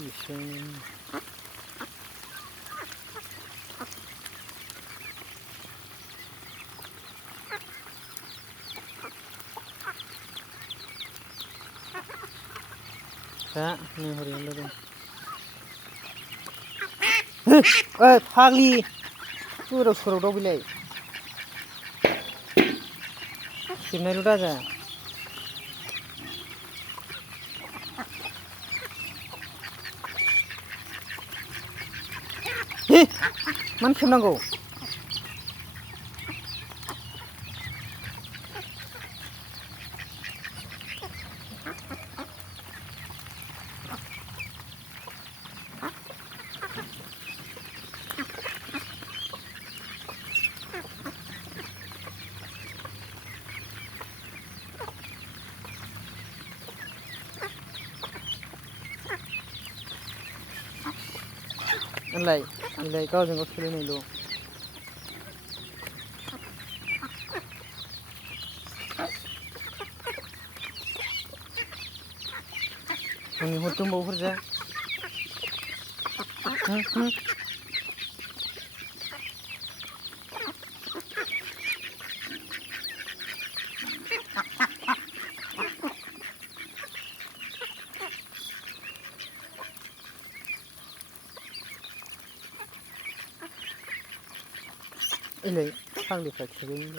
Listen. Sa ni hari lo dong. Pagli. Tu udah suruh dong bilai. Kimna lu dah जा. Man खेबनांगौ Nilai गावजों गाव सोलायनायल' आंनि हर दंबावो जा Ilai फाग्लिफ्रा खेबोमोन